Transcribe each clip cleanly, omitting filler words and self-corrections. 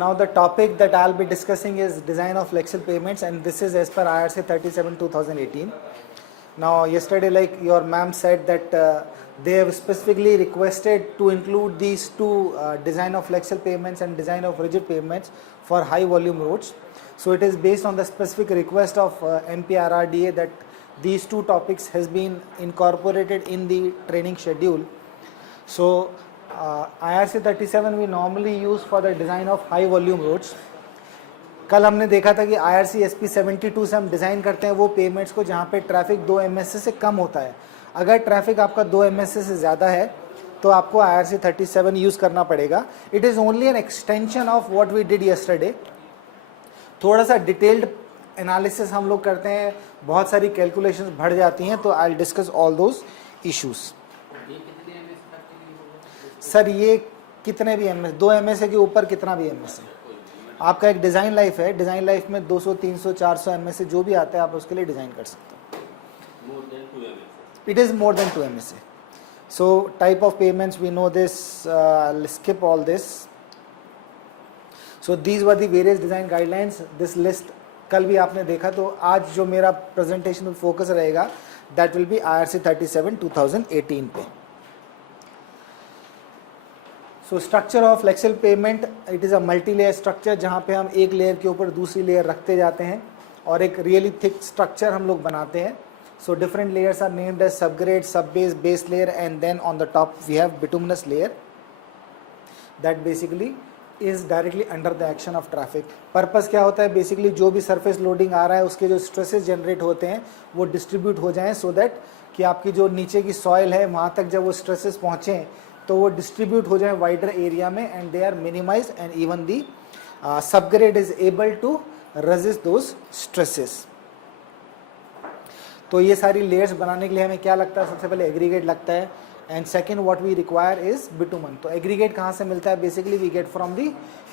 Now the topic that I'll be discussing is design of flexible payments, and this is as per IRC 37/2018. Now yesterday, like your ma'am said that they have specifically requested to include these two, design of flexible payments and design of rigid payments for high volume roads. So it is based on the specific request of MPRRDA that these two topics has been incorporated in the training schedule. So IRC 37 we normally use for the design of high volume roads. कल हमने देखा था कि IRC SP 72 से हम design करते हैं वो पेमेंट्स को जहाँ पे ट्रैफिक 2 MSA से कम होता है. अगर ट्रैफिक आपका 2 MSA से ज़्यादा है तो आपको IRC 37 यूज़ करना पड़ेगा. It is only an extension of what we did yesterday. थोड़ा सा डिटेल्ड एनालिसिस हम लोग करते हैं, बहुत सारी कैलकुलेशंस बढ़ जाती हैं, तो I will discuss all those issues. Sir ये कितने भी MS, 2 MSA के ऊपर कितना भी MSA, आपका एक डिज़ाइन लाइफ है. डिज़ाइन लाइफ में 200, 300, 400 MSA जो भी आता है आप उसके लिए डिज़ाइन कर सकते हो. It is more than 2 MSA. So type of pavements we know this, skip all this. So these were the various design guidelines. This list कल भी आपने देखा, तो आज जो मेरा प्रेजेंटेशन में फोकस रहेगा दैट विल बी IRC 37 2018 पे. So structure of flexible pavement, it is a multi layer structure जहाँ पे हम एक लेयर के ऊपर दूसरी लेयर रखते जाते हैं और एक रियली थिक स्ट्रक्चर हम लोग बनाते हैं. So different layers are named as subgrade, subbase, base layer, and then on the top we have bituminous layer that basically is directly under the action of traffic. Purpose क्या होता है, basically जो भी surface loading आ रहा है उसके जो stresses generate होते हैं वो डिस्ट्रीब्यूट हो जाएं, सो दैट कि आपकी जो नीचे की सॉइल है वहाँ तक जब वो स्ट्रेसेस पहुँचें तो वो डिस्ट्रीब्यूट हो जाए वाइडर एरिया में, and they are minimize, and even the subgrade is able to resist those stresses. तो ये सारी लेयर्स बनाने के लिए हमें क्या लगता है, सबसे पहले एग्रीगेट लगता है, and second what we require is bitumen. तो एग्रीगेट कहाँ से मिलता है, basically we get from the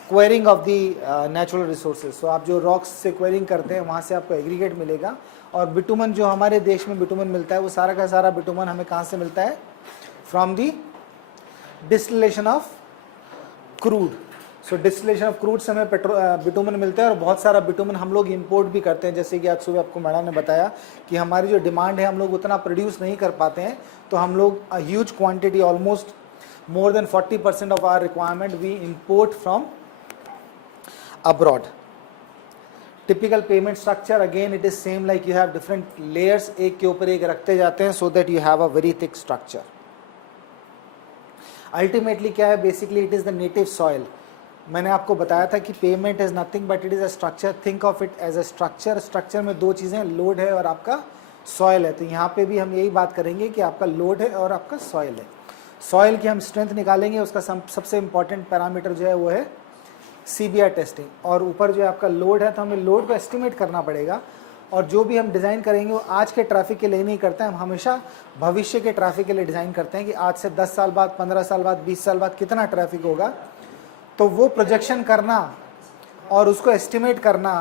quarrying of the natural resources. So आप जो रॉक्स से क्वेरिंग करते हैं वहाँ से आपको एग्रीगेट मिलेगा. और बिटुमन जो हमारे देश में बिटुमन मिलता है वो सारा का सारा बिटुमन हमें कहाँ से मिलता है, from the distillation of crude. So distillation of crude से हमें बिटुमन मिलता है, और बहुत सारा बिटुमन हम लोग इंपोर्ट भी करते हैं. जैसे कि आज सुबह आपको मैडम ने बताया कि हमारी जो डिमांड है हम लोग उतना प्रोड्यूस नहीं कर पाते हैं, तो हम लोग a huge quantity, almost more than 40% of our requirement we import from abroad. Typical pavement structure again it is same, like you have different layers, एक के ऊपर एक रखते जाते हैं, so that you have a very thick structure. Ultimately क्या है, basically it is the native soil. मैंने आपको बताया था कि pavement is nothing but it is a structure. Think of it as a structure. Structure में दो चीज़ें, लोड है और आपका सॉइल है. तो यहाँ पे भी हम यही बात करेंगे कि आपका लोड है और आपका सॉइल है. सॉइल की हम स्ट्रेंथ निकालेंगे, उसका सबसे इंपॉर्टेंट पैरामीटर जो है वो है CBR टेस्टिंग. और ऊपर जो है आपका लोड है, तो हमें लोड को एस्टिमेट करना पड़ेगा. और जो भी हम डिज़ाइन करेंगे वो आज के ट्रैफिक के लिए नहीं करते हैं, हम हमेशा भविष्य के ट्रैफिक के लिए डिज़ाइन करते हैं कि आज से 10 साल बाद, 15 साल बाद, 20 साल बाद कितना ट्रैफिक होगा. तो वो प्रोजेक्शन करना और उसको एस्टिमेट करना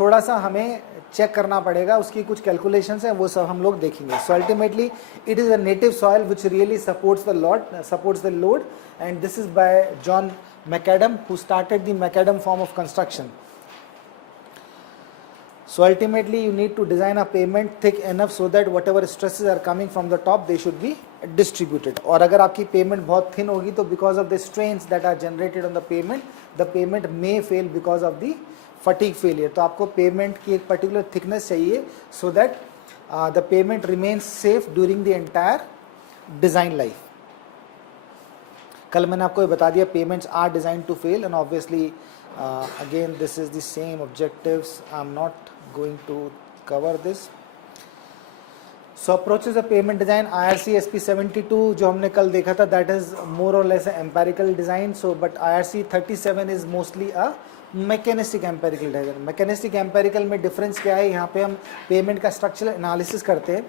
थोड़ा सा हमें चेक करना पड़ेगा. उसकी कुछ कैलकुलेशंस हैं, वो सब हम लोग देखेंगे. So ultimately it is a native soil which really supports the load, and this is by John McAdam who started the McAdam form of construction. So ultimately you need to design a pavement thick enough so that whatever stresses are coming from the top they should be distributed. और अगर आपकी pavement बहुत thin होगी तो because of the strains that are generated on the pavement may fail because of the fatigue failure. तो आपको pavement की एक particular thickness चाहिए so that the pavement remains safe during the entire design life. कल मैंने आपको ये बता दिया pavements are designed to fail, and obviously again this is the same objectives. I'm not going to cover this. So approaches of payment design, IRC SP 72 जो हमने कल देखा था that is more or less a empirical design. So but IRC 37 is mostly a mechanistic empirical design. mechanistic empirical में difference क्या है, यहाँ पे हम payment का structural analysis करते हैं.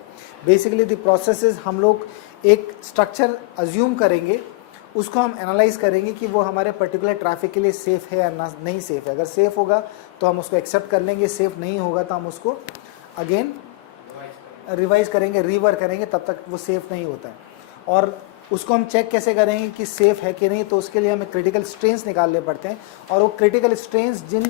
basically the process is हम लोग एक structure assume करेंगे, उसको हम एनालाइज करेंगे कि वो हमारे पर्टिकुलर ट्रैफिक के लिए सेफ़ है या नहीं सेफ़ है. अगर सेफ़ होगा तो हम उसको एक्सेप्ट कर लेंगे, सेफ़ नहीं होगा तो हम उसको अगेन रिवाइज करेंगे, रीवर्क करेंगे, तब तक वो सेफ़ नहीं होता है. और उसको हम चेक कैसे करेंगे कि सेफ़ है कि नहीं, तो उसके लिए हमें क्रिटिकल स्ट्रेंस निकालने पड़ते हैं, और वो क्रिटिकल स्ट्रेंस जिन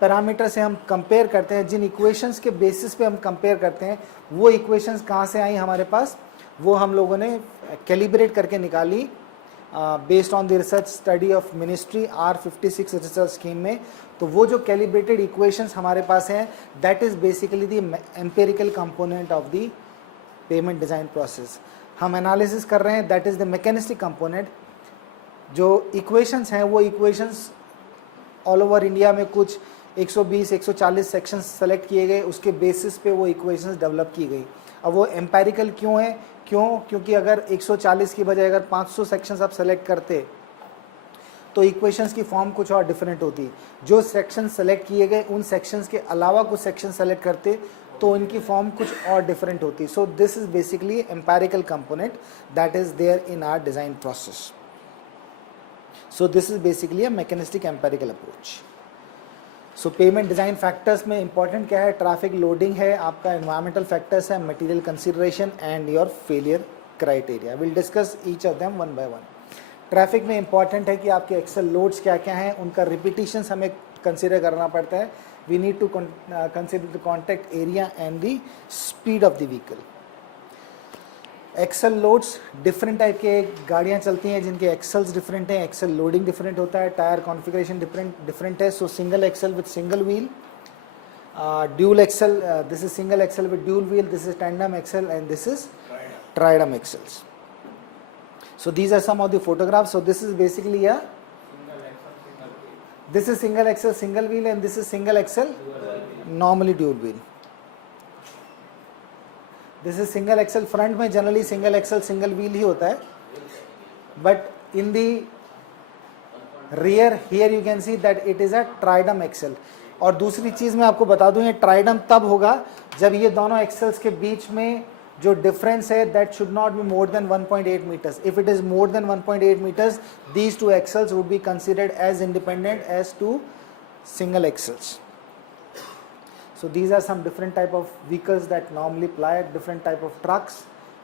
पैरामीटर से हम कंपेयर करते हैं, जिन इक्वेशंस के बेसिस पे हम कंपेयर करते हैं, वो इक्वेशंस कहाँ से आई हमारे पास, वो हम लोगों ने कैलिब्रेट करके निकाली based on the research study of ministry R56 research scheme में। तो वो जो कैलिब्रेटेड इक्वेशंस हमारे पास हैं, that is basically the empirical component of the payment design process. हम एनालिसिस कर रहे हैं, that is the mechanistic component. जो इक्वेशंस हैं वो इक्वेशंस ऑल ओवर इंडिया में कुछ 120-140 सेक्शंस सेलेक्ट किए गए, उसके बेसिस पे वो इक्वेशंस डेवलप की गई। अब वो एम्पेरिकल क्यों है, क्योंकि अगर 140 की बजाय अगर 500 सेक्शंस आप सेलेक्ट करते तो इक्वेशंस की फॉर्म कुछ और डिफरेंट होती। जो सेक्शन सेलेक्ट किए गए उन सेक्शंस के अलावा कुछ सेक्शन सेलेक्ट करते तो इनकी फॉर्म कुछ और डिफरेंट होती। So this is basically empirical component that is there in our design process. So this is basically a mechanistic empirical approach. So pavement design factors में इंपॉर्टेंट क्या है, ट्रैफिक लोडिंग है, आपका एनवायरमेंटल फैक्टर्स है, material consideration and your failure criteria. Will discuss each of them one by one. Traffic में important है कि आपके एक्सेल लोड्स क्या क्या हैं, उनका रिपीटिशंस हमें कंसिडर करना पड़ता है। We need to consider the contact area and the speed of the vehicle. Axle loads, different type के गाड़ियाँ चलती हैं जिनके एक्सेल्स डिफरेंट हैं, एक्सेल लोडिंग डिफरेंट होता है, टायर कॉन्फ़िगरेशन डिफरेंट है। So single axle with single wheel, dual axle, this is single axle with dual wheel, this is tandem axle and this is tridem axles. So these are some of the photographs. So this is basically a this is single axle single wheel and this is single axle normally dual wheel. This is single axle front में generally single axle single wheel ही होता है, but in the rear here you can see that it is a tridem axle. और दूसरी चीज़ मैं आपको बता दूं, ये ट्राइडम तब होगा जब ये दोनों एक्सेल्स के बीच में जो डिफरेंस है that should not be more than 1.8 meters. If it is more than 1.8 meters, these two axles would be considered as independent as two single axles. So these are some different type of vehicles that normally ply at different type of trucks.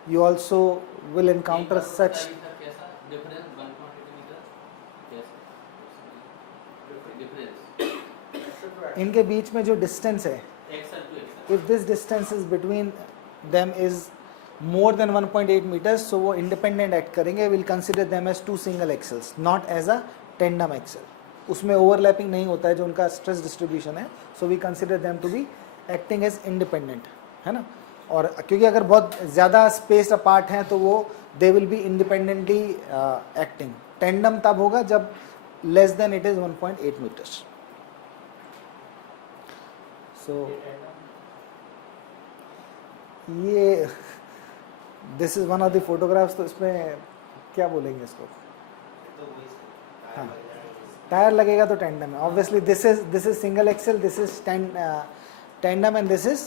You also will encounter such. इनके बीच में जो distance है, if this distance is between them is more than 1.8 meters, so वो independent act करेंगे. We'll consider them as two single axles, not as a tandem axle. उसमें overlapping नहीं होता है जो उनका stress distribution है, so we consider them to be acting as independent, है ना. और क्योंकि अगर बहुत ज़्यादा spaced apart हैं तो वो they will be independently acting. Tandem तब होगा जब less than it is 1.8 meters. So ये this is one of the photographs. तो इसमें क्या बोलेंगे इसको, हाँ टायर लगेगा तो टेंडम है obviously. This is single axle, this is tandem and this is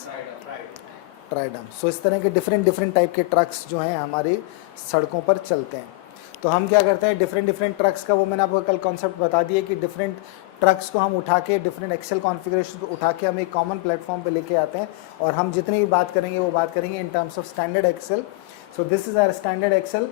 tridem. So इस तरह के डिफरेंट टाइप के ट्रक्स जो हैं हमारी सड़कों पर चलते हैं. तो हम क्या करते हैं, डिफरेंट ट्रक्स का वो मैंने आपको कल कॉन्सेप्ट बता दिया कि डिफरेंट ट्रक्स को हम उठा के डिफरेंट एक्सेल कॉन्फ़िगरेशन को उठा के हम एक कॉमन प्लेटफॉर्म पे लेके आते हैं और हम जितनी भी बात करेंगे वो बात करेंगे in terms of standard axle. So this is our standard axle,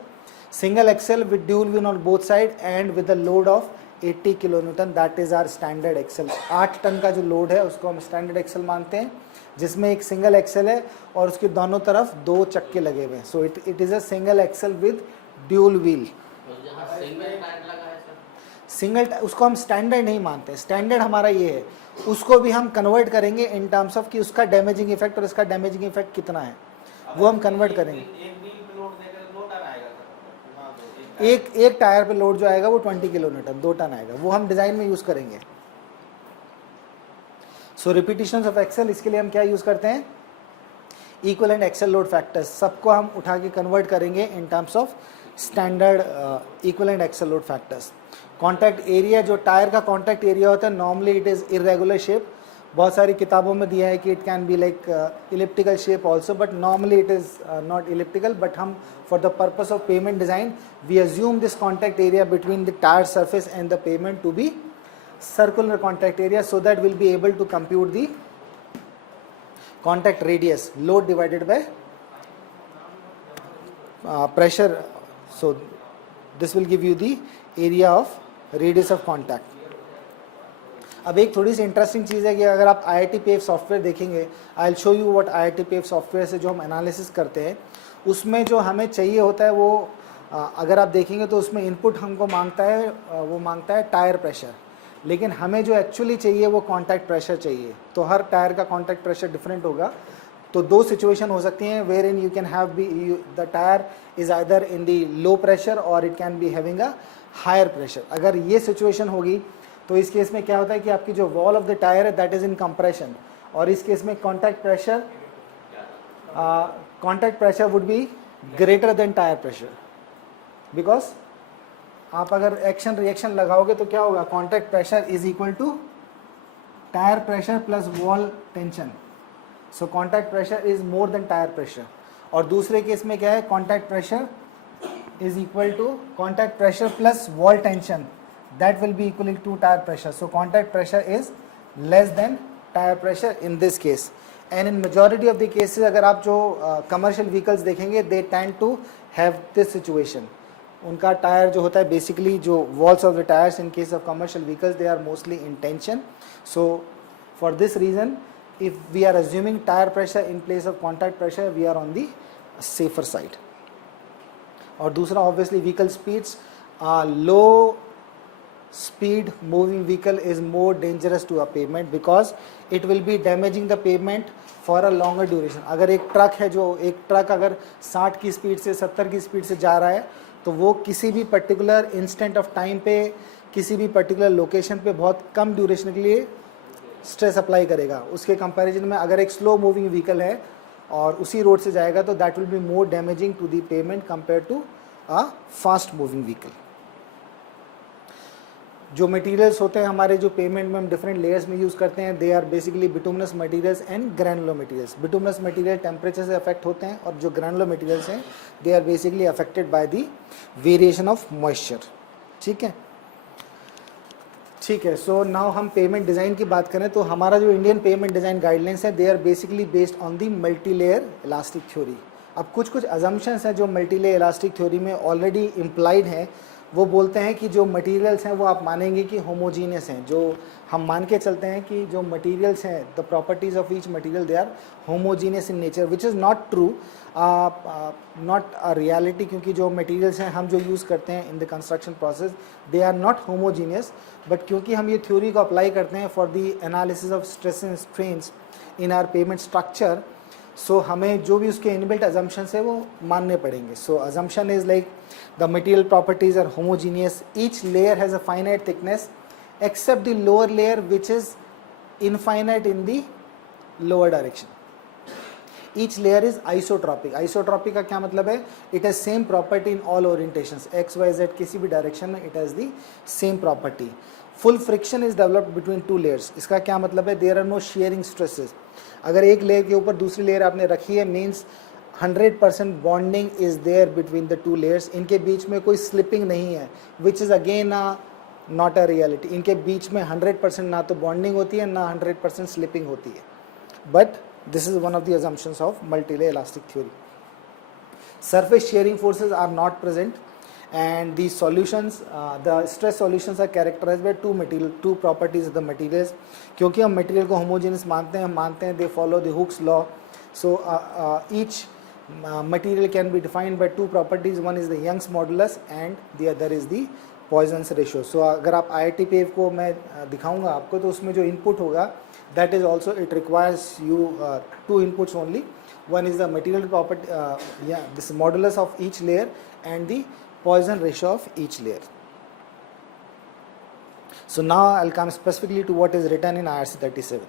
single axle with dual wheel on both side and with a load of 80 kilonewton. That is our standard axle. 8 ton का जो load है उसको हम standard Excel मानते हैं, जिसमें एक single Excel है और उसके दोनों तरफ 2 चक्के लगे हुए हैं. So it is a single axle with dual wheel. Single उसको हम स्टैंडर्ड नहीं मानते. स्टैंडर्ड हमारा ये है, उसको भी हम कन्वर्ट करेंगे इन टर्म्स ऑफ कि उसका डैमेजिंग इफेक्ट और इसका डैमेजिंग इफेक्ट कितना है, वो हम कन्वर्ट करेंगे. एक टायर पे लोड जो आएगा वो 20 किलोमीटर 2 टन आएगा, वो हम डिज़ाइन में यूज़ करेंगे. सो रिपीटिशंस ऑफ एक्सेल, इसके लिए हम क्या यूज़ करते हैं, इक्विवेलेंट एक्सेल लोड फैक्टर्स. सबको हम उठा के कन्वर्ट करेंगे in terms of standard equivalent axle load factors. Contact area, जो टायर का कॉन्टैक्ट एरिया होता है, normally it is irregular shape. बहुत सारी किताबों में दिया है कि it can be like elliptical shape also, but normally it is not elliptical. But हम for the purpose of pavement design we assume this contact area between the tyre surface and the pavement to be circular contact area, so that we'll be able to compute the contact radius, load divided by pressure. So this will give you the area of radius of contact. अब एक थोड़ी सी interesting चीज़ है कि अगर आप IIT-PAVE software देखेंगे, I will show you what IIT-PAVE software से जो हम एनालिसिस करते हैं उसमें जो हमें चाहिए होता है वो अगर आप देखेंगे तो उसमें इनपुट हमको मांगता है, वो मांगता है टायर प्रेशर, लेकिन हमें जो एक्चुअली चाहिए वो कॉन्टैक्ट प्रेशर चाहिए. तो हर टायर का कॉन्टैक्ट प्रेशर डिफरेंट होगा. तो दो सिचुएशन हो सकती हैं wherein you can have be the tyre is either in the low pressure और it can be having a higher pressure. अगर ये सिचुएशन होगी तो इस केस में क्या होता है कि आपकी जो वॉल ऑफ द टायर है दैट इज इन कंप्रेशन, और इस केस में contact pressure would be greater than tyre pressure, because आप अगर एक्शन रिएक्शन लगाओगे तो क्या होगा, contact pressure is equal to tyre pressure plus wall tension. So contact pressure is more than tyre pressure. और दूसरे केस में क्या है, contact pressure is equal to contact pressure plus wall tension, that will be equal to tire pressure. So contact pressure is less than tire pressure in this case. And in majority of the cases अगर आप जो commercial vehicles देखेंगे they tend to have this situation. उनका tyre जो होता है basically जो walls of the tires in case of commercial vehicles they are mostly in tension. So for this reason if we are assuming tire pressure in place of contact pressure we are on the safer side. और दूसरा obviously vehicle speeds, low speed moving vehicle is more dangerous to a pavement because it will be damaging the pavement for a longer duration. अगर एक truck है, जो एक truck अगर 60 की speed से 70 की स्पीड से जा रहा है तो वो किसी भी पर्टिकुलर इंस्टेंट ऑफ टाइम पे किसी भी पर्टिकुलर लोकेशन पे बहुत कम ड्यूरेशन के लिए स्ट्रेस अप्लाई करेगा. उसके कंपैरिजन में अगर एक स्लो मूविंग व्हीकल है और उसी रोड से जाएगा तो that will be more damaging to the pavement compare to a fast moving vehicle. जो मटेरियल्स होते हैं हमारे जो पेमेंट में हम डिफरेंट लेयर्स में यूज़ करते हैं, they are basically bituminous materials and granular materials. Bituminous material temperature से अफेक्ट होते हैं और जो ग्रैनुलर मटेरियल्स हैं they are basically affected by the variation of moisture. ठीक है, ठीक है. सो नाउ हम पेमेंट डिज़ाइन की बात करें तो हमारा जो इंडियन पेमेंट डिज़ाइन गाइडलाइंस है they are basically based on the multi layer elastic theory. अब कुछ अजम्पशंस हैं जो मल्टी लेयर इलास्टिक थ्योरी में ऑलरेडी इम्प्लाइड हैं. वो बोलते हैं कि जो मटेरियल्स हैं वो आप मानेंगे कि होमोजीनियस हैं. जो हम मान के चलते हैं कि जो मटेरियल्स हैं the properties of each material they are homogeneous in nature, which is not true, not a reality. क्योंकि जो मटेरियल्स हैं हम जो यूज़ करते हैं in the construction process they are not homogeneous. But क्योंकि हम ये थ्योरी को अप्लाई करते हैं for the analysis of stress and strains in our pavement structure, so हमें जो भी उसके इनबिल्ट अजम्पशंस है वो मानने पड़ेंगे. So assumption is like the material properties are homogeneous, each layer has a finite thickness except the lower layer which is infinite in the lower direction. Each layer is isotropic. Isotropic का क्या मतलब है, it has same property in all orientations, X Y Z किसी भी direction में it has the same property. Full friction is developed between two layers. इसका क्या मतलब है, there are no shearing stresses. अगर एक लेयर के ऊपर दूसरी लेयर आपने रखी है means 100% bonding is there between the two layers. इनके बीच में कोई स्लिपिंग नहीं है which is again not a reality. इनके बीच में 100% ना तो बॉन्डिंग होती है ना 100% स्लिपिंग होती है. But this is one of the assumptions of multi layer elastic theory. Surface shearing forces are not present and the solutions, the stress solutions are characterized by two properties of the materials. क्योंकि हम material को homogeneous मानते हैं, हम मानते हैं they follow the Hooke's law. So each material can be defined by two properties. One is the Young's modulus and the other is the Poisson's ratio. So अगर आप IIT-PAVE को मैं दिखाऊंगा आपको तो उसमें जो इनपुट होगा that is also it requires you two inputs only. One is the material property, this modulus of each layer and the Poisson ratio of each layer. So now I'll come specifically to what is written in IRC 37.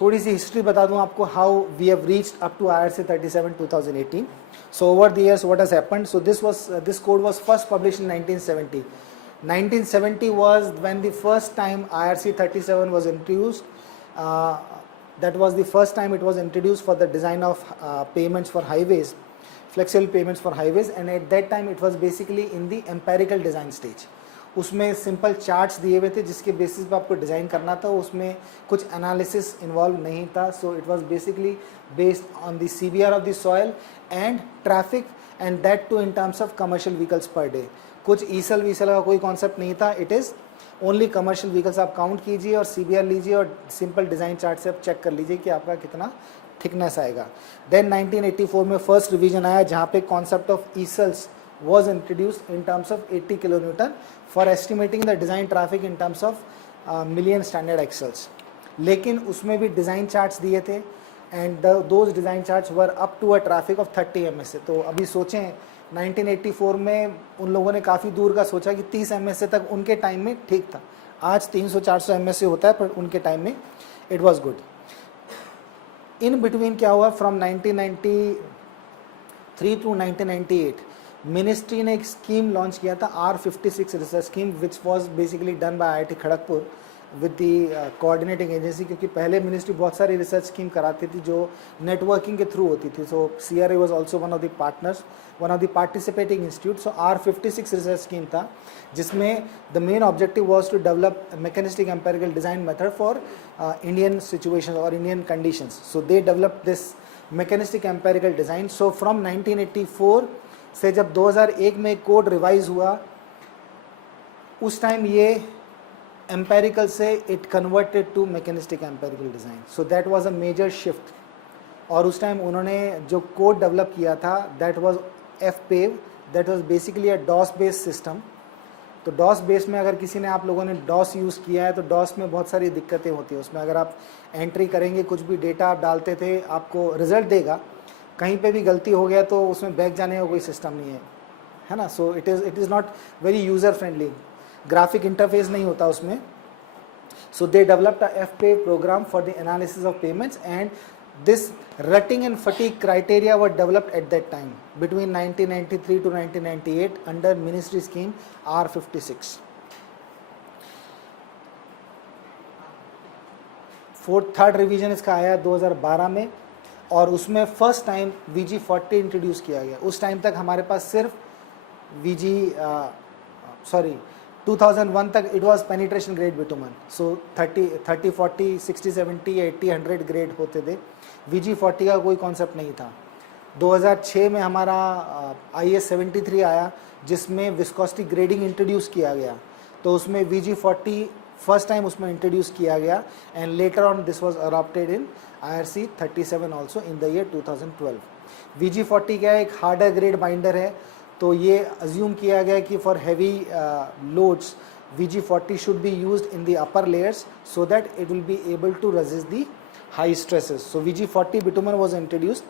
थोड़ी सी history बता दूं आपको how we have reached up to IRC 37 2018. So over the years what has happened? So this code was first published in 1970. 1970 was when the first time IRC 37 was introduced. That was the first time it was introduced for the design of payments for highways. Flexible payments for highways, and at that time it was basically in the empirical design stage. उसमें simple charts दिए हुए थे जिसके basis पे आपको design करना था, उसमें कुछ एनालिसिस इन्वॉल्व नहीं था. So it was basically based on the CBR of the soil and traffic and that too in terms of commercial vehicles per day. कुछ ईसल वीसल का कोई कॉन्सेप्ट नहीं था, it is only commercial vehicles. आप काउंट कीजिए और CBR लीजिए और सिंपल डिज़ाइन चार्ट से आप चेक कर लीजिए कि आपका कितना थिकनेस आएगा। देन 1984 में फर्स्ट रिवीजन आया जहाँ पे concept of ESALs was introduced in terms of 80 kilonewton for estimating the design traffic in terms of million standard axles। लेकिन उसमें भी डिज़ाइन चार्ट्स दिए थे and those design charts were up to a traffic of 30 ms से। तो अभी सोचें 1984 में उन लोगों ने काफ़ी दूर का सोचा कि 30 ms से तक उनके टाइम में ठीक था। आज 300-400 ms से होता है, पर उनके टाइम में it was good. In between क्या हुआ, फ्रॉम 1993 टू 1998 मिनिस्ट्री ने एक स्कीम लॉन्च किया था R56 research scheme, which was basically done by IIT Kharagpur with the coordinating agency, क्योंकि पहले मिनिस्ट्री बहुत सारी रिसर्च स्कीम कराती थी जो नेटवर्किंग के थ्रू होती थी। So CRA was also one of the partners, one of the participating institute. So R56 research scheme था जिसमें the main objective was to develop mechanistic empirical design method for Indian situation और Indian conditions. So they develop this mechanistic empirical design. So from 1984 से जब 2001 में code revise हुआ, उस time ये empirical से it converted to mechanistic empirical design. So that was a major shift. और उस टाइम उन्होंने जो कोड डेवलप किया था that was FPAVE, that was basically a DOS based system. तो डॉस बेस में अगर किसी ने, आप लोगों ने डॉस यूज़ किया है तो डॉस में बहुत सारी दिक्कतें होती है। उसमें अगर आप एंट्री करेंगे, कुछ भी डेटा आप डालते थे, आपको रिजल्ट देगा, कहीं पे भी गलती हो गया तो उसमें बैक जाने का कोई सिस्टम नहीं है ना। So it is not very user friendly, graphic interface नहीं होता उसमें। So they developed a FPAVE program for the analysis of pavements and this rutting and fatigue criteria were developed at that time between 1993 to 1998 under ministry scheme R56। Third revision इसका आया 2012 में और उसमें first time VG40 introduce किया गया। उस time तक हमारे पास सिर्फ 2001 तक it was penetration grade bitumen. So 30, 40, 60, 70, 80, 100 grade होते थे। VG40 का कोई कॉन्सेप्ट नहीं था। 2006 में हमारा IS 73 आया जिसमें विस्कोसिटी ग्रेडिंग इंट्रोड्यूस किया गया। तो उसमें VG40 फर्स्ट टाइम उसमें इंट्रोड्यूस किया गया and later on this was adopted in IRC 37 also in the year 2012। VG40 क्या है, एक हार्डर ग्रेड बाइंडर है। तो ये अज्यूम किया गया कि for heavy loads VG40 should be used in the upper layers so that it will be able to resist the high stresses. So VG40 bitumen was introduced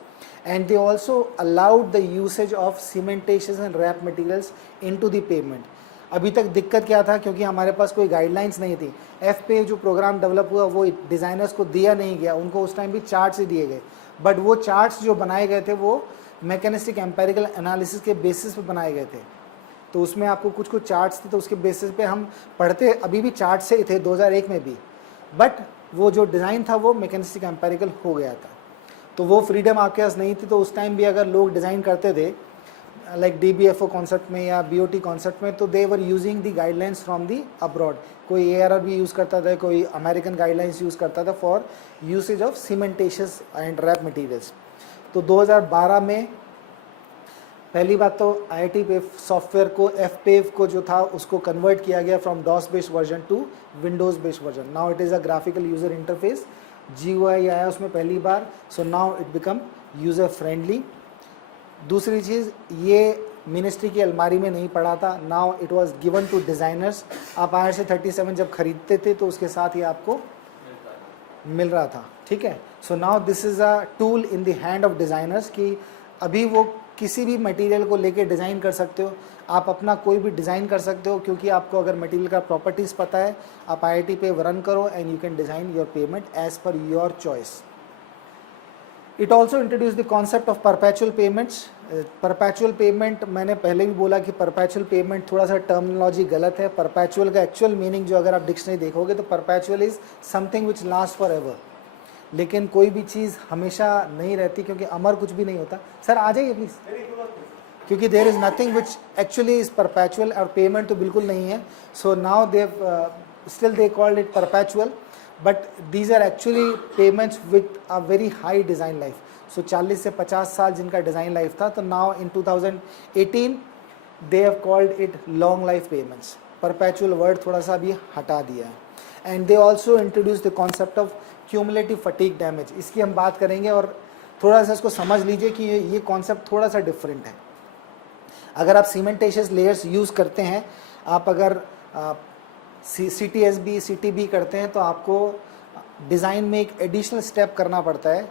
and they also allowed the usage of cementitious and wrap materials into the pavement. अभी तक दिक्कत क्या था, क्योंकि हमारे पास कोई guidelines नहीं थी। FPAVE जो प्रोग्राम डेवलप हुआ वो डिज़ाइनर्स को दिया नहीं गया, उनको उस टाइम भी चार्ट्स ही दिए गए, बट वो चार्ट्स जो बनाए गए थे वो मैकेनिस्टिक एम्पेरिकल एनालिसिस के बेसिस पे बनाए गए थे। तो उसमें आपको कुछ चार्ट्स थे, तो उसके बेसिस पे हम पढ़ते, अभी भी चार्ट से ही थे 2001 में भी, बट वो जो डिज़ाइन था वो मैकेनिस्टिक एम्पेरिकल हो गया था। तो वो फ्रीडम आपके पास नहीं थी। तो उस टाइम भी अगर लोग डिज़ाइन करते थे लाइक DBFO कॉन्सेप्ट में या BOT कॉन्सेप्ट में, तो they were using the guidelines from the abroad. कोई ARR भी यूज़ करता था, कोई अमेरिकन गाइडलाइंस यूज़ करता था for usage of cementitious and RAP materials. तो 2012 में पहली बात तो IIT सॉफ्टवेयर को FPAVE को जो था उसको कन्वर्ट किया गया from DOS based version to Windows based version. Now it is a graphical user interface, GUI आया उसमें पहली बार। So now it become user friendly. दूसरी चीज़, ये मिनिस्ट्री की अलमारी में नहीं पड़ा था, now it was given to designers. आप IRC 37 जब खरीदते थे तो उसके साथ ही आपको मिल रहा था, ठीक है। So now this is a tool in the hand of designers कि अभी वो किसी भी मटेरियल को लेके डिज़ाइन कर सकते हो, आप अपना कोई भी डिज़ाइन कर सकते हो, क्योंकि आपको अगर मटेरियल का प्रॉपर्टीज़ पता है, आप IIT पे रन करो and you can design your pavement as per your choice. It also introduce the concept of perpetual pavements. Perpetual pavement, मैंने पहले भी बोला कि परपैचुअल पेमेंट थोड़ा सा टर्मिनोलॉजी गलत है। परपैचुअल का एक्चुअल मीनिंग जो अगर आप डिक्शनरी देखोगे तो perpetual is something which last for ever. लेकिन कोई भी चीज़ हमेशा नहीं रहती, क्योंकि अमर कुछ भी नहीं होता। सर आ जाइए प्लीज़, क्योंकि there is nothing which actually is perpetual, और पेमेंट तो बिल्कुल नहीं है। So now they still they called it perpetual, but these are actually pavements with a very high design life. So 40 से 50 साल जिनका डिज़ाइन लाइफ था, तो now in 2018 they have called it long life pavements. Perpetual word थोड़ा सा अभी हटा दिया है। And they also introduce the concept of cumulative fatigue damage. इसकी हम बात करेंगे और थोड़ा सा इसको समझ लीजिए कि ये कॉन्सेप्ट थोड़ा सा डिफरेंट है। अगर आप सीमेंटेशियस लेयर्स यूज़ करते हैं, आप अगर CTSB CTB करते हैं, तो आपको डिज़ाइन में एक एडिशनल स्टेप करना पड़ता है।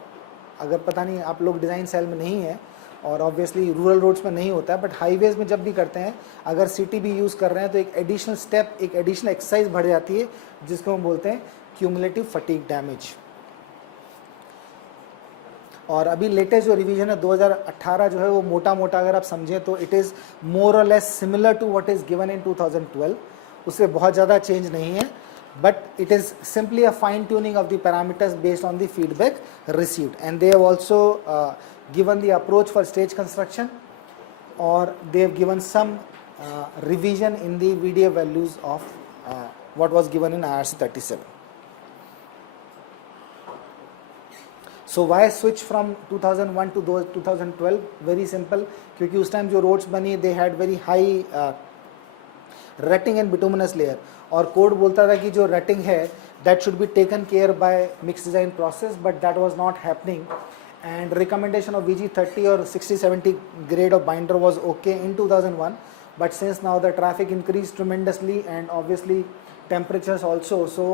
अगर पता नहीं आप लोग डिज़ाइन सेल में नहीं है और ऑब्वियसली रूरल रोड्स में नहीं होता है, बट हाईवेज़ में जब भी करते हैं अगर CTB यूज़ कर रहे हैं तो एक एडिशनल स्टेप, एक एडिशनल एक्सरसाइज बढ़ जाती है जिसको हम बोलते हैं क्यूमुलेटिव फटीग डैमेज। और अभी लेटेस्ट जो रिवीजन है 2018 जो है वो मोटा मोटा अगर आप समझें तो it is more or less similar to what is given in 2012। उससे बहुत ज़्यादा चेंज नहीं है, but it is simply a fine tuning of the parameters based on the feedback received. And they have also given the approach for stage construction, or they have given some revision in the VDA values of what was given in IRC 37. So why switch from 2001 to 2012? Very simple, क्योंकि उस time जो roads बनी they had very high rutting and bituminous layer, और code बोलता था कि जो rutting है that should be taken care by mixed design process, but that was not happening. And recommendation of VG30 or 60-70 grade of binder was okay in 2001, but since now the traffic increased tremendously and obviously temperatures also, so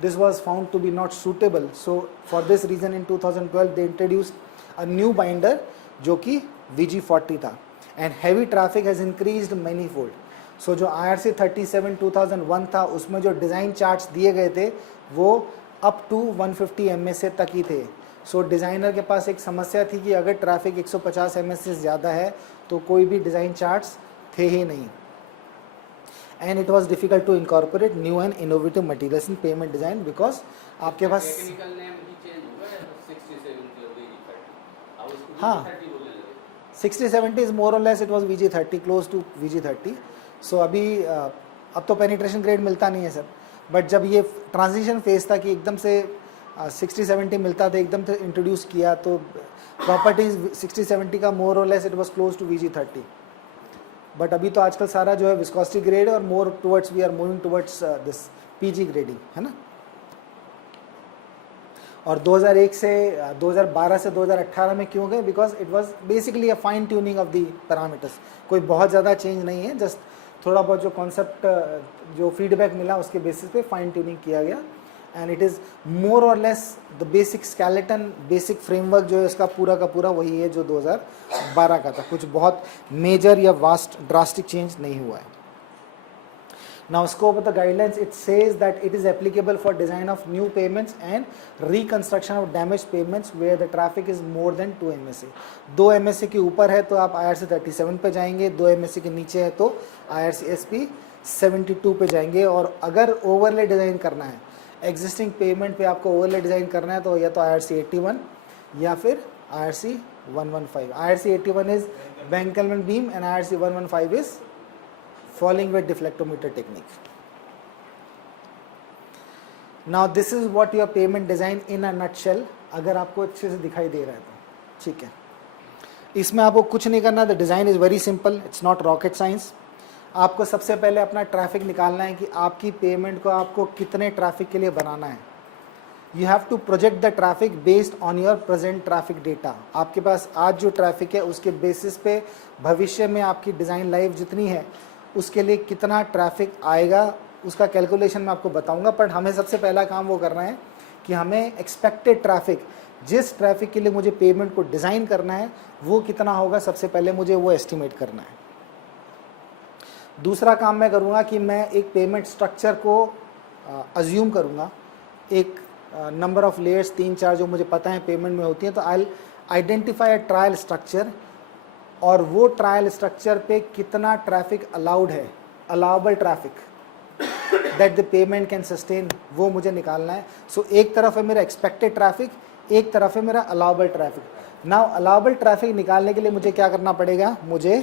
this was found to be not suitable. So for this reason in 2012 they introduced a new binder जो कि VG40 था, and heavy traffic has increased manifold. So जो IRC 37 2001 था उसमें जो design charts दिए गए थे वो अप टू 150 MSA तक ही थे। सो डिज़ाइनर के पास एक समस्या थी कि अगर ट्रैफिक 150 MSA से ज़्यादा है तो कोई भी डिज़ाइन चार्ट्स थे ही नहीं, and it was difficult to incorporate new and innovative materials in pavement design because आपके पास हाँ 60-70 is more or less it was VG30 close to VG30। So अभी अब तो पेनिट्रेशन ग्रेड मिलता नहीं है सर, बट जब ये ट्रांजिशन फेज था कि एकदम से 60-70 मिलता था, एकदम से इंट्रोड्यूस किया तो प्रॉपर्टीज 60-70 का more or less it was close to VG30। But अभी तो आजकल सारा जो है विस्कोसिटी ग्रेड और more towards we are moving towards this PG grading है ना। और 2001 से 2012 से 2018 में क्यों गए? Because it was basically a fine tuning of the parameters. कोई बहुत ज़्यादा चेंज नहीं है, जस्ट थोड़ा बहुत जो कॉन्सेप्ट जो फीडबैक मिला उसके बेसिस पे फाइन ट्यूनिंग किया गया, and it is more or less the basic skeleton, basic framework जो है इसका पूरा का पूरा वही है जो 2012 का था। कुछ बहुत मेजर या वास्ट ड्रास्टिक चेंज नहीं हुआ है। Now scope of the guidelines, it says that it is applicable for design of new pavements and reconstruction of damage pavements where the traffic is more than 2 MSA। 2 MSA के ऊपर है तो आप IRC 37 पे जाएंगे, 2 MSA के नीचे है तो IRC SP 72 पे जाएंगे। और अगर ओवरले डिज़ाइन करना है, एग्जिस्टिंग पेमेंट पे आपको ओवरले डिज़ाइन करना है तो या तो IRC 81 या फिर IRC 115। IRC 81 is Benkelman beam and IRC 115 is falling with deflectometer technique. Now this is what your payment design in a nutshell, अगर आपको अच्छे से दिखाई दे रहा है तो ठीक है। इसमें आपको कुछ नहीं करना, the design is very simple, it's not rocket science. आपको सबसे पहले अपना ट्रैफिक निकालना है कि आपकी पेमेंट को आपको कितने ट्रैफिक के लिए बनाना है। You have to project the traffic based on your present traffic data. आपके पास आज जो ट्रैफिक है उसके बेसिस पे भविष्य में आपकी डिज़ाइन लाइफ जितनी है उसके लिए कितना ट्रैफिक आएगा, उसका कैलकुलेशन मैं आपको बताऊंगा। बट हमें सबसे पहला काम वो करना है कि हमें एक्सपेक्टेड ट्रैफिक, जिस ट्रैफिक के लिए मुझे पेमेंट को डिज़ाइन करना है वो कितना होगा, सबसे पहले मुझे वो एस्टिमेट करना है। दूसरा काम मैं करूँगा कि मैं एक पेमेंट स्ट्रक्चर को अज्यूम करूँगा, एक नंबर ऑफ लेयर्स 3-4 जो मुझे पता है पेमेंट में होती हैं, तो आई आइडेंटिफाई अ ट्रायल स्ट्रक्चर, और वो ट्रायल स्ट्रक्चर पे कितना ट्रैफिक अलाउड है, allowable traffic that the payment can sustain, वो मुझे निकालना है। सो एक तरफ है मेरा एक्सपेक्टेड ट्रैफिक, एक तरफ है मेरा allowable traffic. Now allowable traffic निकालने के लिए मुझे क्या करना पड़ेगा, मुझे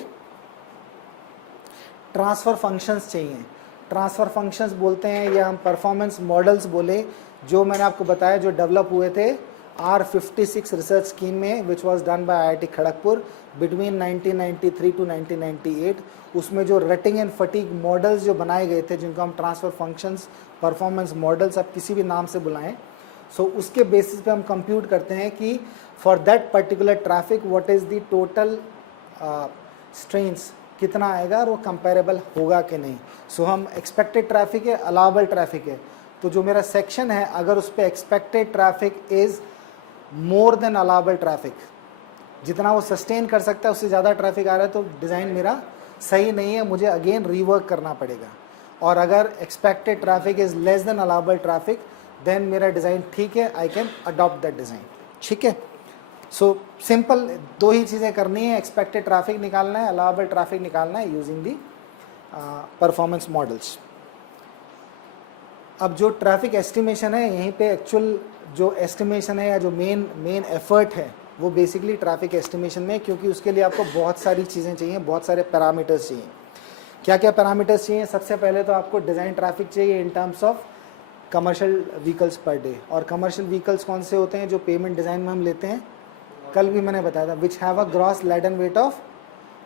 ट्रांसफ़र फंक्शंस चाहिए। ट्रांसफ़र फंक्शंस बोलते हैं या हम परफॉर्मेंस मॉडल्स बोले, जो मैंने आपको बताया जो डेवलप हुए थे R56 रिसर्च स्कीम में which was done by IIT Kharagpur between 1993 to 1998, उसमें जो रटिंग एंड फटीग मॉडल्स जो बनाए गए थे, जिनको हम ट्रांसफर फंक्शंस, परफॉर्मेंस मॉडल्स, आप किसी भी नाम से बुलाएं, सो उसके बेसिस पे हम कंप्यूट करते हैं कि for that particular traffic what is the total strains कितना आएगा और वो कंपेरेबल होगा कि नहीं. सो हम एक्सपेक्टेड ट्रैफिक है, अलाउबल ट्रैफिक है, तो जो मेरा सेक्शन है अगर उस पर expected traffic is more then allowable traffic, जितना वो सस्टेन कर सकता है उससे ज़्यादा ट्रैफिक आ रहा है तो डिज़ाइन मेरा सही नहीं है, मुझे अगेन रीवर्क करना पड़ेगा. और अगर expected traffic is less than allowable traffic then मेरा डिज़ाइन ठीक है, I can adopt that design. ठीक है. सो सिंपल दो ही चीज़ें करनी है, एक्सपेक्टेड ट्रैफिक निकालना है, अलाउबल ट्रैफिक निकालना है यूजिंग दी परफॉर्मेंस मॉडल्स. अब जो ट्रैफिक एस्टिमेशन है, यहीं पे एक्चुअल जो एस्टिमेशन है या जो मेन एफर्ट है वो बेसिकली ट्रैफिक एस्टिमेशन में, क्योंकि उसके लिए आपको बहुत सारी चीज़ें चाहिए, बहुत सारे पैरामीटर्स चाहिए. क्या क्या पैरामीटर्स चाहिए? सबसे पहले तो आपको डिज़ाइन ट्रैफिक चाहिए इन terms of commercial vehicles per day. और कमर्शियल व्हीकल्स कौन से होते हैं? जो पेमेंट डिज़ाइन में हम लेते हैं, कल भी मैंने बताया था, which have a gross laden weight of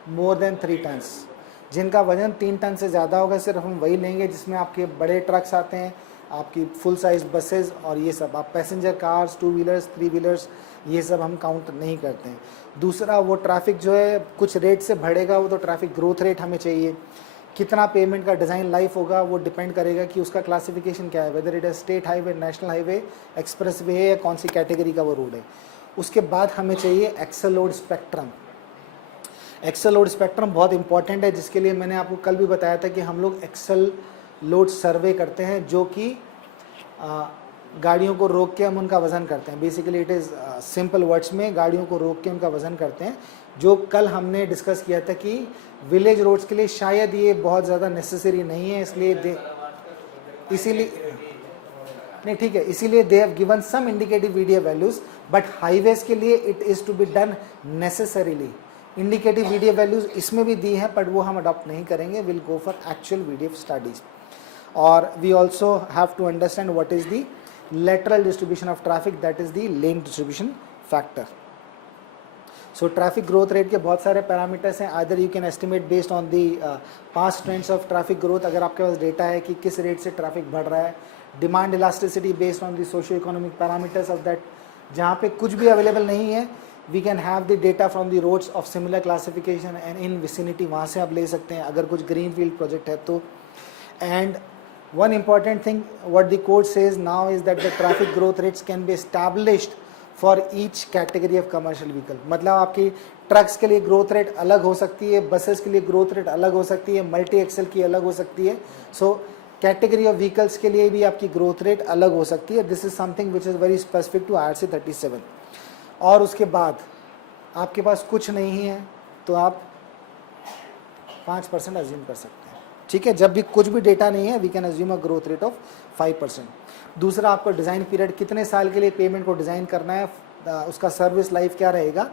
more than 3 tons. जिनका वजन 3 टन से ज़्यादा होगा सिर्फ हम वही लेंगे जिसमें आपके बड़े ट्रक्स आते हैं, आपकी फुल साइज़ बसेस और ये सब. आप पैसेंजर कार्स, 2 व्हीलर्स, 3 व्हीलर्स, ये सब हम काउंट नहीं करते हैं. दूसरा, वो ट्रैफिक जो है कुछ रेट से बढ़ेगा, वो तो ट्रैफिक ग्रोथ रेट हमें चाहिए. कितना पेमेंट का डिज़ाइन लाइफ होगा वो डिपेंड करेगा कि उसका क्लासिफिकेशन क्या है, whether it is state highway, national highway, express way है या कौन सी कैटेगरी का वो रोड है. उसके बाद हमें चाहिए axle load spectrum. Axle load spectrum बहुत इंपॉर्टेंट है, जिसके लिए मैंने आपको कल भी बताया था कि हम लोग एक्सेल लोड सर्वे करते हैं, जो कि गाड़ियों को रोक के हम उनका वज़न करते हैं. Basically it is simple words में गाड़ियों को रोक के उनका वज़न करते हैं, जो कल हमने डिस्कस किया था कि विलेज रोड्स के लिए शायद ये बहुत ज़्यादा नेसेसरी नहीं है, इसीलिए नहीं, ठीक है, इसीलिए they have given some indicative VDF values, but highways के लिए it is to be done necessarily. Indicative VDF values इसमें भी दी हैं, बट वो हम अडॉप्ट नहीं करेंगे, will go for actual VDF studies. और we also have to understand what is the lateral distribution of traffic, that is the lane distribution factor. So traffic growth rate के बहुत सारे पैरामीटर्स हैं. either you can estimate based on the past trends of traffic growth, अगर आपके पास data है कि किस rate से ट्रैफिक बढ़ रहा है. Demand elasticity based on the socio economic parameters of that. जहाँ पे कुछ भी अवेलेबल नहीं है, we can have the data from the roads of similar classification and in vicinity, वहाँ से आप ले सकते हैं अगर कुछ ग्रीन फील्ड प्रोजेक्ट है तो. And one important thing what the code says now is that the traffic growth rates can be established for each category of commercial vehicle. मतलब आपकी ट्रक्स के लिए ग्रोथ रेट अलग हो सकती है, बसेस के लिए ग्रोथ रेट अलग हो सकती है, मल्टी एक्सेल की अलग हो सकती है. सो कैटेगरी ऑफ व्हीकल्स के लिए भी आपकी ग्रोथ रेट अलग हो सकती है. This is something which is very specific to IRC 37. और उसके बाद आपके पास कुछ नहीं है तो आप 5% अज्यूम कर सकते हैं. ठीक है, जब भी कुछ भी डेटा नहीं है we can assume a growth rate of 5%. दूसरा, आपको डिज़ाइन पीरियड कितने साल के लिए पेमेंट को डिज़ाइन करना है, उसका सर्विस लाइफ क्या रहेगा.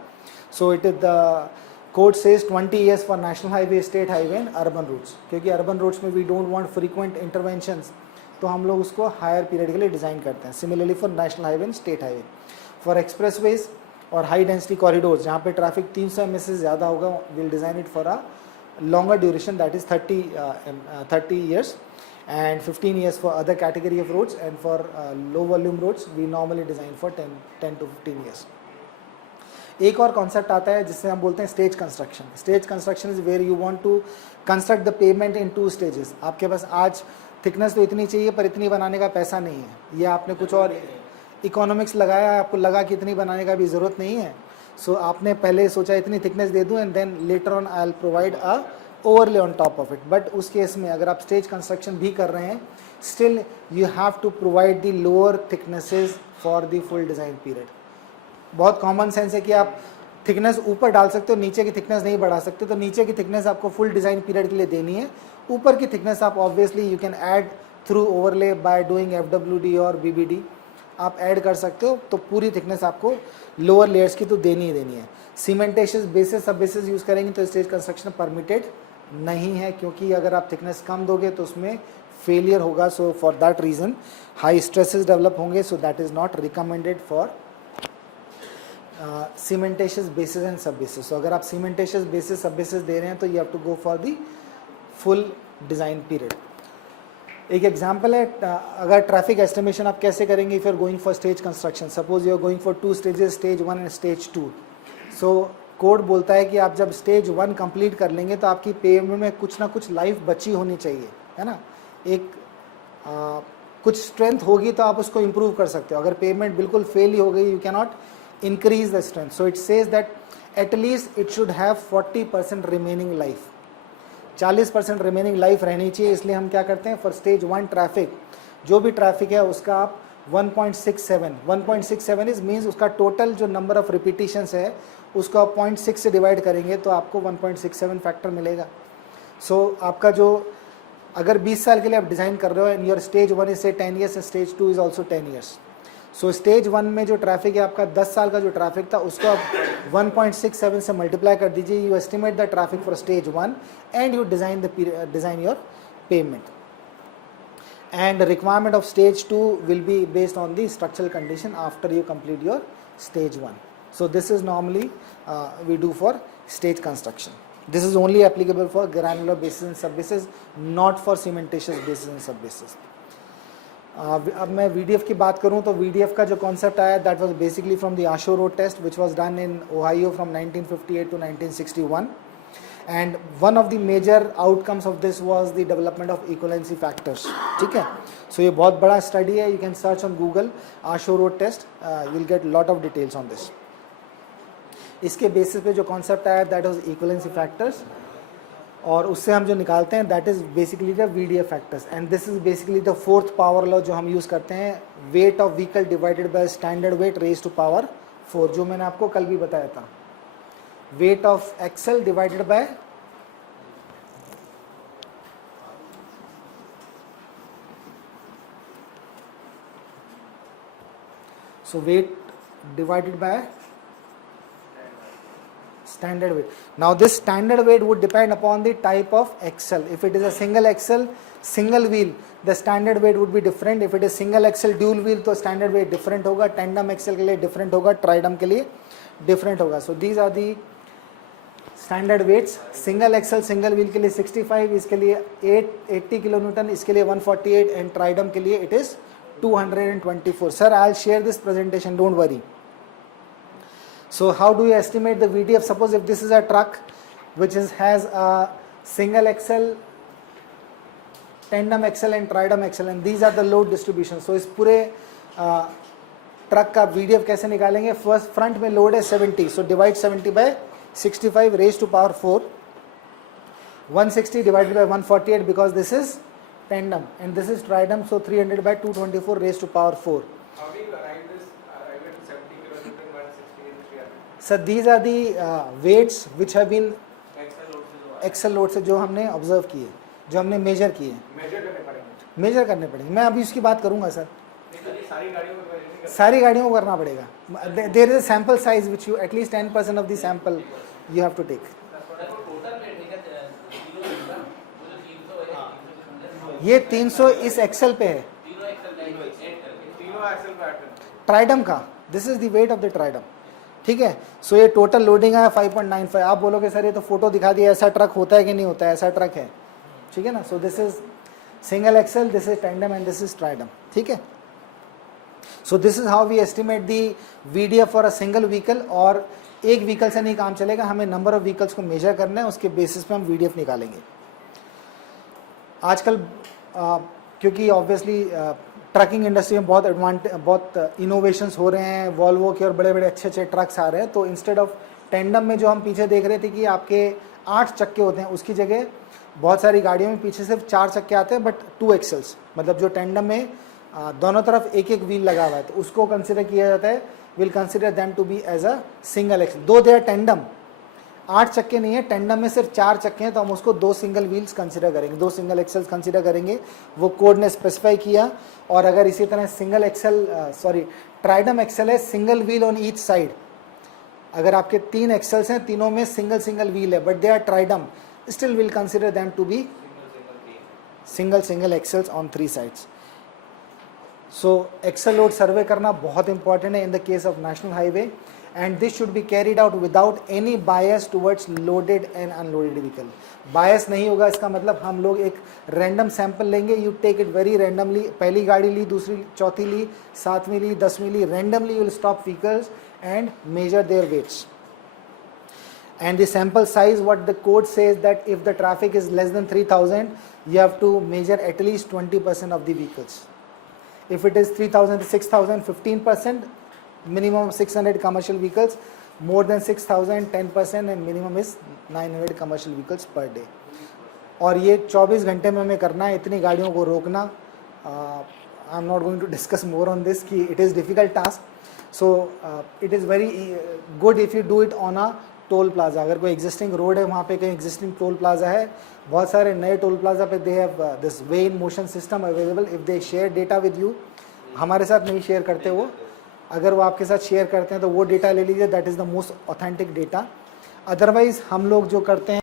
So it is the code says 20 years for national highway, state highway and urban routes. क्योंकि अर्बन रूट्स में we don't want frequent interventions, तो हम लोग उसको हायर पीरियड के लिए डिज़ाइन करते हैं. Similarly for national highway and state highway. For expressways और हाई डेंसिटी कॉरिडोर्स जहाँ पे ट्रैफिक 300 mm से ज़्यादा होगा, will design it for a longer duration, that is 30 years, and 15 years for other category of roads, and for low volume roads we normally design for 10 to 15 years. एक और concept आता है जिससे हम बोलते हैं stage construction. Stage construction is where you want to construct the pavement in 2 stages. आपके पास आज थिकनेस तो इतनी चाहिए पर इतनी बनाने का पैसा नहीं है, या आपने कुछ और इकोनॉमिक्स लगाया, आपको लगा कि इतनी बनाने का भी ज़रूरत नहीं है, सो आपने पहले सोचा इतनी थिकनेस दे दूं and then later on I will provide a overlay on top of it. But उस केस में अगर आप स्टेज कंस्ट्रक्शन भी कर रहे हैं, still you have to provide the lower thicknesses for the full design period. बहुत कॉमन सेंस है कि आप थिकनेस ऊपर डाल सकते हो, नीचे की थिकनेस नहीं बढ़ा सकते, तो नीचे की थिकनेस आपको फुल डिज़ाइन पीरियड के लिए देनी है. ऊपर की थिकनेस आप obviously you can add through overlay by doing FWD और BBD, आप ऐड कर सकते हो. तो पूरी थिकनेस आपको लोअर लेयर्स की तो देनी ही देनी है. सीमेंटेशियस बेसिस सब बेसिस यूज़ करेंगे तो स्टेज कंस्ट्रक्शन परमिटेड नहीं है, क्योंकि अगर आप थिकनेस कम दोगे तो उसमें फेलियर होगा. So for that reason high stresses develop होंगे, so that is not recommended for cementitious bases and sub bases. So अगर आप सीमेंटेशियस बेसिस सब बेसिस दे रहे हैं तो you have to go for the full design period. एक example है, अगर ट्रैफिक एस्टिमेशन आप कैसे करेंगे if you are going for stage construction. Suppose you are going for 2 stages, stage 1 and stage 2. So code बोलता है कि आप जब स्टेज 1 कंप्लीट कर लेंगे तो आपकी पेमेंट में कुछ ना कुछ लाइफ बची होनी चाहिए, है ना. एक कुछ स्ट्रेंथ होगी तो आप उसको इम्प्रूव कर सकते हो. अगर पेमेंट बिल्कुल फेल ही हो गई, you can not increase the strength. So it says that at least it should have 40% remaining life. 40% remaining life रहनी चाहिए. इसलिए हम क्या करते हैं, फॉर स्टेज 1 ट्रैफिक, जो भी ट्रैफिक है उसका आप 1.67 इज मीन्स उसका टोटल जो नंबर ऑफ रिपीटिशंस है उसको आप 0.6 से डिवाइड करेंगे तो आपको 1.67 फैक्टर मिलेगा. सो आपका जो अगर 20 साल के लिए आप डिज़ाइन कर रहे हो एंड योर स्टेज 1 इज से 10 years and stage 2 is also 10 years. So stage 1 में जो ट्रैफिक है आपका 10 साल का जो ट्रैफिक था उसको आप 1.67 से मल्टीप्लाई कर दीजिए. You estimate the traffic for stage 1 and you design your payment. And the requirement of stage 2 will be based on the structural condition after you complete your stage 1. So this is normally we do for stage construction. This is only applicable for granular bases and subbases, not for cementitious bases and subbases. अब मैं VDF की बात करूं तो VDF का जो concept आया that was basically from the Asho Road test which was done in Ohio from 1958 to 1961. And one of the major outcomes of this was the development of equivalency factors. ठीक है. So ये बहुत बड़ा study है. You can search on Google Asho Road test. You'll get lot of details on this. इसके basis पे जो concept आया that was equivalency factors. और उससे हम जो निकालते हैं that is basically the VDF factors. And this is basically the fourth power law जो हम यूज़ करते हैं, weight of vehicle divided by standard weight raised to power 4, जो मैंने आपको कल भी बताया था. Weight of axle divided by weight divided by standard weight. Now this standard weight would depend upon the type of axle. If it is a single axle single wheel, the standard weight would be different. If it is single axle dual wheel तो standard weight different होगा. Tandem axle के लिए different होगा, tridem के लिए different होगा. So these are the standard weights. Single axle single wheel के लिए 65, इसके लिए 80 किलो न्यूटन, इसके लिए 148 एंड ट्राइडम के लिए it is 224. Sir I will share this presentation, don't worry. So how do you estimate the VDF? Suppose if this is a truck which has a single axle, tandem axle and tridem axle and these are the load distribution. So इस पूरे truck का VDF कैसे निकालेंगे? First front में load है 70, so divide 70 by 65 raised to power 4. 160 divided by 148 because this is tandem and this is tridem, so 300 by 224 raised to power 4. How do you arrive this? Arrive at 70 kilonewton, 160 and 300. So these are the weights which have been Excel load से जो हमने observe किए, जो हमने major किए. Major करने पड़ेंगे. मैं अभी उसकी बात करूंगा सर. सारी गाड़ियों को करना पड़ेगा. There is a sample size which you at least 10% of the sample you have to take. ये 300 इस एक्सेल पे है, ट्राइडम का. This is the weight of the tridem. ठीक है. सो ये टोटल लोडिंग है 5.95. आप बोलोगे सर ये तो फोटो दिखा दिया, ऐसा ट्रक होता है कि नहीं होता है? ऐसा ट्रक है. ठीक है ना. So this is single axle, this is tandem and this is tridem. ठीक है. So this is how we estimate the VDF for a single vehicle. और एक व्हीकल से नहीं काम चलेगा, हमें नंबर ऑफ व्हीकल्स को मेजर करना है, उसके बेसिस पे हम VDF निकालेंगे. आजकल क्योंकि ऑब्वियसली ट्रकिंग इंडस्ट्री में बहुत इनोवेशंस हो रहे हैं, वॉल्वो के और बड़े बड़े अच्छे अच्छे ट्रक्स आ रहे हैं. तो इंस्टेड ऑफ टेंडम में जो हम पीछे देख रहे थे कि आपके 8 चक्के होते हैं, उसकी जगह बहुत सारी गाड़ियों में पीछे सिर्फ 4 चक्के आते हैं, बट 2 एक्सेल्स. मतलब जो टेंडम में दोनों तरफ एक एक व्हील लगा हुआ है, तो उसको कंसिडर किया जाता है, will consider them to be as a single axle. Though they are tandem, 8 चक्के नहीं है, टेंडम में सिर्फ 4 चक्के हैं, तो हम उसको 2 सिंगल व्हील्स कंसिडर करेंगे, 2 सिंगल एक्सेल्स कंसिडर करेंगे. वो कोड ने स्पेसिफाई किया. और अगर इसी तरह सिंगल एक्सेल ट्राइडम एक्सेल है, single wheel on each side. अगर आपके 3 एक्सेल्स हैं, तीनों में सिंगल सिंगल व्हील है, but they are tridem, still will consider them to be single axles on 3 sides. So axle load survey करना बहुत important है in the case of national highway. and this should be carried out without any bias towards loaded and unloaded vehicle. Bias नहीं होगा इसका मतलब हम लोग एक random sample लेंगे, you take it very randomly, पहली गाड़ी ली, दूसरी चौथी ली, सातवीं ली, 10वीं ली, randomly you will stop vehicles and measure their weights. And the sample size, what the code says that if the traffic is less than 3000, you have to measure at least 20% of the vehicles. If it is 3000 to 6000, 15%, minimum 600 commercial vehicles, more than 6000, 10%, and minimum is 900 commercial vehicles per day. और ये 24 घंटे में हमें करना है, इतनी गाड़ियों को रोकना. I am not going to discuss more on this कि it is difficult task. So it is very good if you do it on a toll plaza. अगर कोई एग्जिस्टिंग रोड है, वहाँ पे कहीं एग्जिस्टिंग टोल प्लाजा है, बहुत सारे नए टोल प्लाजा पे they have this way in motion system available. If they share data with you, हमारे साथ नहीं शेयर करते वो, अगर वो आपके साथ शेयर करते हैं तो वो डेटा ले लीजिए, that is the most authentic data. Otherwise हम लोग जो करते हैं